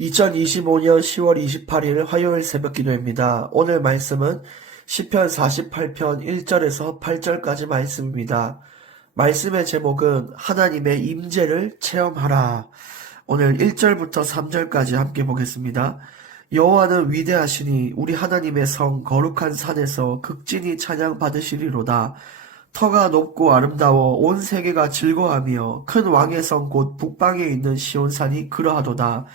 2025년 10월 28일 화요일 새벽 기도입니다. 오늘 말씀은 시편 48편 1절에서 8절까지 말씀입니다. 말씀의 제목은 하나님의 임재를 체험하라. 오늘 1절부터 3절까지 함께 보겠습니다. 여호와는 위대하시니 우리 하나님의 성 거룩한 산에서 극진히 찬양 받으시리로다. 터가 높고 아름다워 온 세계가 즐거워하며 큰 왕의 성 곧 북방에 있는 시온산이 그러하도다.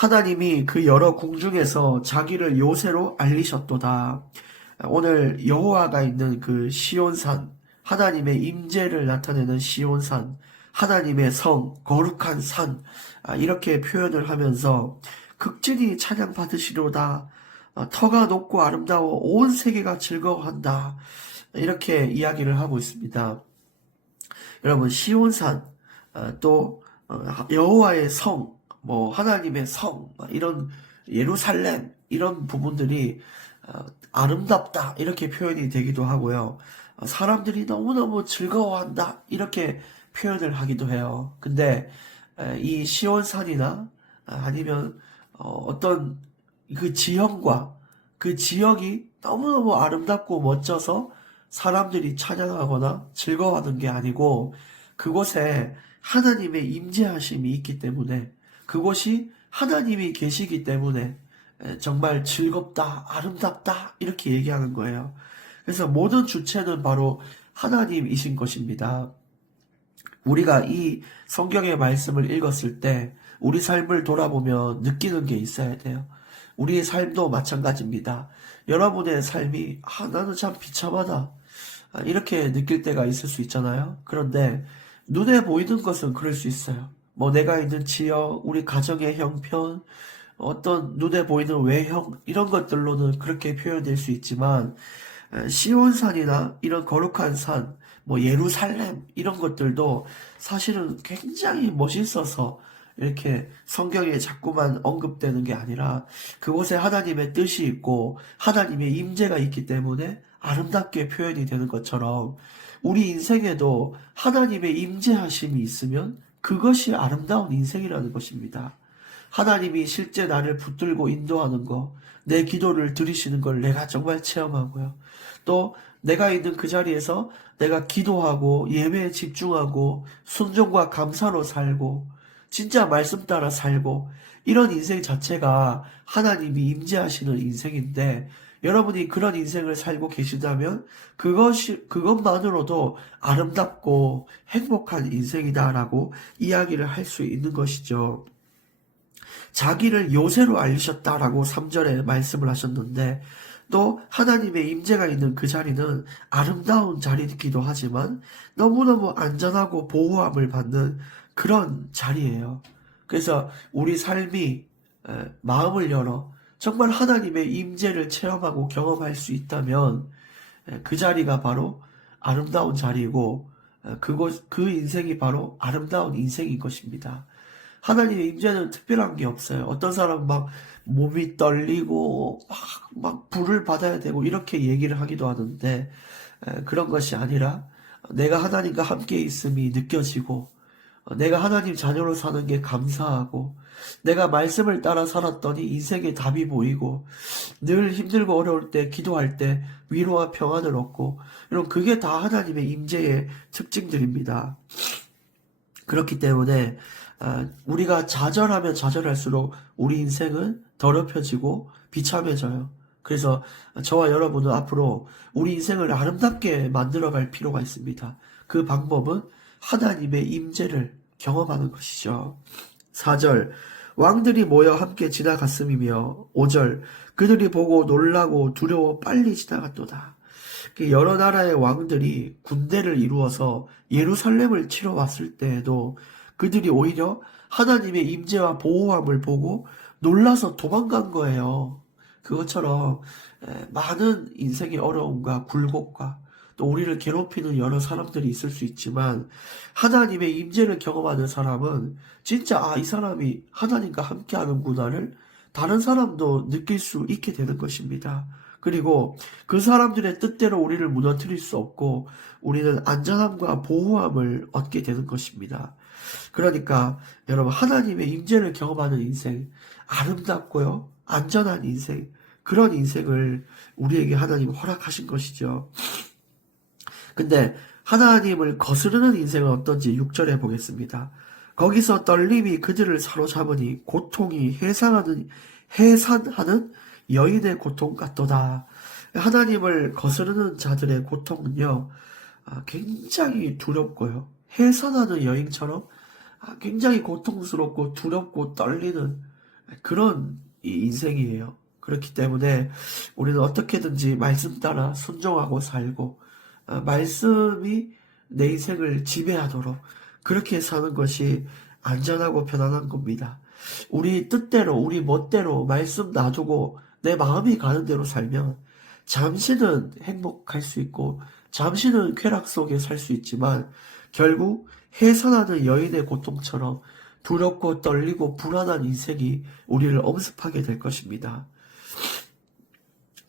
하나님이 그 여러 궁중에서 자기를 요새로 알리셨도다. 오늘 여호와가 있는 그 시온산, 하나님의 임재를 나타내는 시온산, 하나님의 성, 거룩한 산, 아, 이렇게 표현을 하면서 극진히 찬양 받으시로다. 아, 터가 높고 아름다워 온 세계가 즐거워한다. 이렇게 이야기를 하고 있습니다. 여러분 시온산 아, 또 어, 여호와의 성, 뭐 하나님의 성 이런 예루살렘 이런 부분들이 어, 아름답다 이렇게 표현이 되기도 하고요. 어, 사람들이 너무너무 즐거워한다 이렇게 표현을 하기도 해요. 근데 에, 이 시온산이나 아, 아니면 어, 어떤 그 지형과 그 지역이 너무너무 아름답고 멋져서 사람들이 찬양하거나 즐거워하는 게 아니고 그곳에 하나님의 임재하심이 있기 때문에 그곳이 하나님이 계시기 때문에 에, 정말 즐겁다, 아름답다 이렇게 얘기하는 거예요. 그래서 모든 주체는 바로 하나님이신 것입니다. 우리가 이 성경의 말씀을 읽었을 때 우리 삶을 돌아보면 느끼는 게 있어야 돼요. 우리의 삶도 마찬가지입니다. 여러분의 삶이 아 나는 참 비참하다 아, 이렇게 느낄 때가 있을 수 있잖아요. 그런데 눈에 보이는 것은 그럴 수 있어요. 뭐 내가 있는 지역, 우리 가정의 형편, 어떤 눈에 보이는 외형 이런 것들로는 그렇게 표현될 수 있지만 에, 시온산이나 이런 거룩한 산, 뭐 예루살렘 이런 것들도 사실은 굉장히 멋있어서 이렇게 성경에 자꾸만 언급되는 게 아니라 그곳에 하나님의 뜻이 있고 하나님의 임재가 있기 때문에 아름답게 표현이 되는 것처럼 우리 인생에도 하나님의 임재하심이 있으면 그것이 아름다운 인생이라는 것입니다. 하나님이 실제 나를 붙들고 인도하는 거, 내 기도를 들으시는 걸 내가 정말 체험하고요. 또 내가 있는 그 자리에서 내가 기도하고 예배에 집중하고 순종과 감사로 살고 진짜 말씀 따라 살고 이런 인생 자체가 하나님이 임재하시는 인생인데 여러분이 그런 인생을 살고 계신다면 그것이 그것만으로도 아름답고 행복한 인생이다라고 이야기를 할 수 있는 것이죠. 자기를 요새로 알리셨다라고 3절에 말씀을 하셨는데 또 하나님의 임재가 있는 그 자리는 아름다운 자리이기도 하지만 너무너무 안전하고 보호함을 받는 그런 자리예요. 그래서 우리 삶이 에, 마음을 열어 정말 하나님의 임재를 체험하고 경험할 수 있다면 에, 그 자리가 바로 아름다운 자리이고 에, 그곳 그 인생이 바로 아름다운 인생인 것입니다. 하나님의 임재는 특별한 게 없어요. 어떤 사람은 막 몸이 떨리고 막, 막 불을 받아야 되고 이렇게 얘기를 하기도 하는데 에, 그런 것이 아니라 내가 하나님과 함께 있음이 느껴지고 어, 내가 하나님 자녀로 사는 게 감사하고 내가 말씀을 따라 살았더니 인생의 답이 보이고 늘 힘들고 어려울 때 기도할 때 위로와 평안을 얻고 이런 그게 다 하나님의 임재의 특징들입니다. 그렇기 때문에 아, 우리가 좌절하면 좌절할수록 우리 인생은 더럽혀지고 비참해져요. 그래서 저와 여러분은 앞으로 우리 인생을 아름답게 만들어갈 필요가 있습니다. 그 방법은 하나님의 임재를 경험하는 것이죠. 4절 왕들이 모여 함께 지나갔음이며 5절 그들이 보고 놀라고 두려워 빨리 지나갔도다. 여러 나라의 왕들이 군대를 이루어서 예루살렘을 치러 왔을 때에도 그들이 오히려 하나님의 임재와 보호함을 보고 놀라서 도망간 거예요. 그것처럼 많은 인생의 어려움과 굴곡과 또 우리를 괴롭히는 여러 사람들이 있을 수 있지만 하나님의 임재를 경험하는 사람은 진짜 아 이 사람이 하나님과 함께하는구나를 다른 사람도 느낄 수 있게 되는 것입니다. 그리고 그 사람들의 뜻대로 우리를 무너뜨릴 수 없고 우리는 안전함과 보호함을 얻게 되는 것입니다. 그러니까 여러분 하나님의 임재를 경험하는 인생, 아름답고요, 안전한 인생, 그런 인생을 우리에게 하나님 허락하신 것이죠. 근데 하나님을 거스르는 인생은 어떤지 6절에 보겠습니다. 거기서 떨림이 그들을 사로잡으니 고통이 해상하는 해산하는 여인의 고통 같도다. 하나님을 거스르는 자들의 고통은요, 아, 굉장히 두렵고요. 해산하는 여인처럼 아, 굉장히 고통스럽고 두렵고 떨리는 그런 이 인생이에요. 그렇기 때문에 우리는 어떻게든지 말씀 따라 순종하고 살고 아, 말씀이 내 인생을 지배하도록 그렇게 사는 것이 안전하고 편안한 겁니다. 우리 뜻대로, 우리 멋대로 말씀 놔두고 내 마음이 가는 대로 살면 잠시는 행복할 수 있고 잠시는 쾌락 속에 살 수 있지만 결국 해산하는 여인의 고통처럼 두렵고 떨리고 불안한 인생이 우리를 엄습하게 될 것입니다.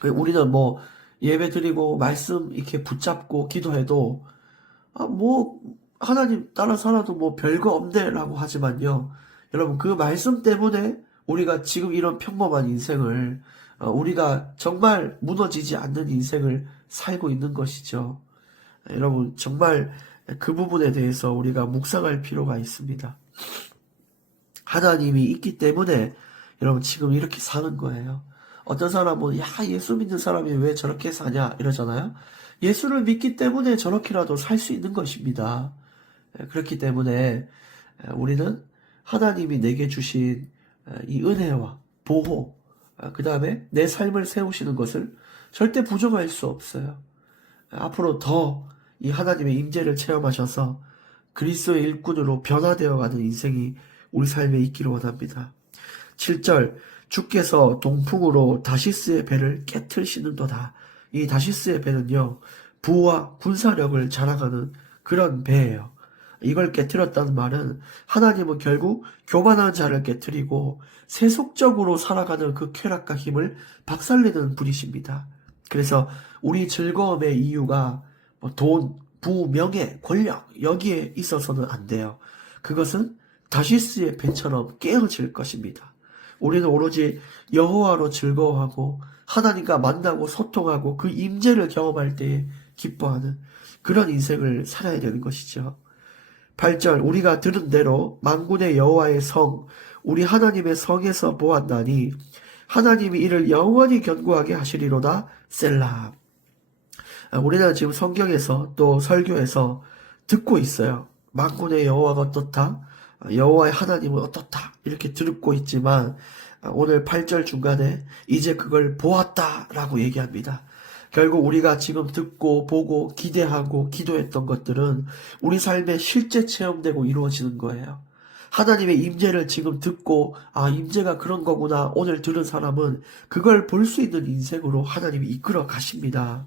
우리는 뭐 예배 드리고 말씀 이렇게 붙잡고 기도해도 아, 뭐 하나님 따라 살아도 뭐 별거 없네라고 하지만요. 여러분 그 말씀 때문에 우리가 지금 이런 평범한 인생을 어, 우리가 정말 무너지지 않는 인생을 살고 있는 것이죠. 여러분 정말 그 부분에 대해서 우리가 묵상할 필요가 있습니다. 하나님이 있기 때문에 여러분 지금 이렇게 사는 거예요. 어떤 사람은 야 예수 믿는 사람이 왜 저렇게 사냐 이러잖아요. 예수를 믿기 때문에 저렇게라도 살 수 있는 것입니다. 그렇기 때문에 우리는 하나님이 내게 주신 이 은혜와 보호, 그 다음에 내 삶을 세우시는 것을 절대 부정할 수 없어요. 앞으로 더 이 하나님의 임재를 체험하셔서 그리스도의 일꾼으로 변화되어가는 인생이 우리 삶에 있기를 원합니다. 7절 주께서 동풍으로 다시스의 배를 깨트리시는도다. 이 다시스의 배는요 부와 군사력을 자랑하는 그런 배예요. 이걸 깨뜨렸다는 말은 하나님은 결국 교만한 자를 깨뜨리고 세속적으로 살아가는 그 쾌락과 힘을 박살내는 분이십니다. 그래서 우리 즐거움의 이유가 뭐 돈, 부, 명예, 권력 여기에 있어서는 안 돼요. 그것은 다시스의 배처럼 깨어질 것입니다. 우리는 오로지 여호와로 즐거워하고 하나님과 만나고 소통하고 그 임재를 경험할 때에 기뻐하는 그런 인생을 살아야 되는 것이죠. 8절 우리가 들은 대로 만군의 여호와의 성 우리 하나님의 성에서 보았나니 하나님이 이를 영원히 견고하게 하시리로다 셀라 아, 우리는 지금 성경에서 또 설교에서 듣고 있어요. 만군의 여호와가 어떻다? 아, 여호와의 하나님은 어떻다? 이렇게 듣고 있지만 아, 오늘 8절 중간에 이제 그걸 보았다라고 얘기합니다. 결국 우리가 지금 듣고 보고 기대하고 기도했던 것들은 우리 삶에 실제 체험되고 이루어지는 거예요. 하나님의 임재를 지금 듣고 아 임재가 그런 거구나 오늘 들은 사람은 그걸 볼 수 있는 인생으로 하나님이 이끌어 가십니다.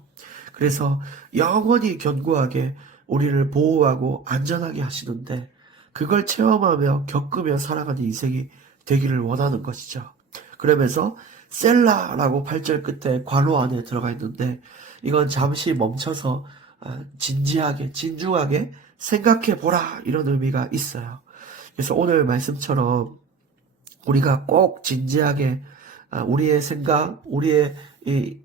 그래서 영원히 견고하게 우리를 보호하고 안전하게 하시는데 그걸 체험하며 겪으며 살아가는 인생이 되기를 원하는 것이죠. 그러면서 셀라라고 8절 끝에 괄호 안에 들어가 있는데 이건 잠시 멈춰서 아, 진지하게 진중하게 생각해 보라 이런 의미가 있어요. 그래서 오늘 말씀처럼 우리가 꼭 진지하게 아, 우리의 생각, 우리의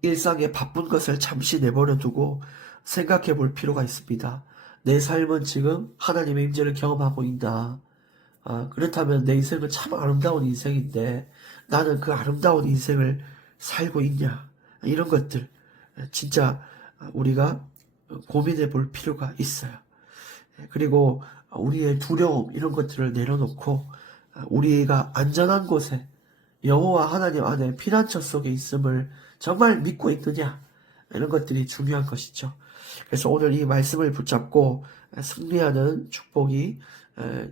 일상의 바쁜 것을 잠시 내버려 두고 생각해 볼 필요가 있습니다. 내 삶은 지금 하나님의 임재를 경험하고 있나? 아, 그렇다면 내 인생은 참 아름다운 인생인데 나는 그 아름다운 인생을 살고 있냐? 이런 것들 진짜 우리가 고민해 볼 필요가 있어요. 그리고 우리의 두려움 이런 것들을 내려놓고 우리가 안전한 곳에 여호와 하나님 안에 피난처 속에 있음을 정말 믿고 있느냐 이런 것들이 중요한 것이죠. 그래서 오늘 이 말씀을 붙잡고 승리하는 축복이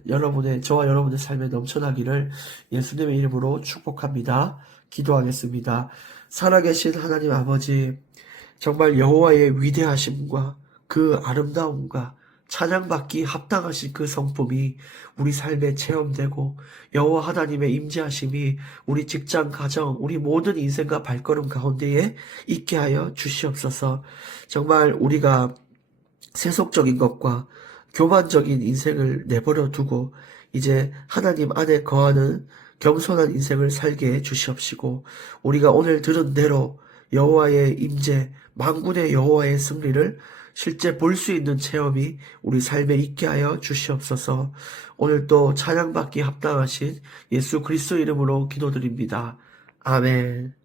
여러분의 저와 여러분의 삶에 넘쳐나기를 예수님의 이름으로 축복합니다. 기도하겠습니다. 살아계신 하나님 아버지 정말 여호와의 위대하심과 그 아름다움과 찬양받기 합당하신 그 성품이 우리 삶에 체험되고 여호와 하나님의 임재하심이 우리 직장 가정 우리 모든 인생과 발걸음 가운데에 있게 하여 주시옵소서. 정말 우리가 세속적인 것과 교만적인 인생을 내버려 두고 이제 하나님 안에 거하는 겸손한 인생을 살게 해 주시옵시고 우리가 오늘 들은 대로 여호와의 임재, 만군의 여호와의 승리를 실제 볼 수 있는 체험이 우리 삶에 있게 하여 주시옵소서. 오늘 또 찬양받기 합당하신 예수 그리스도 이름으로 기도드립니다. 아멘.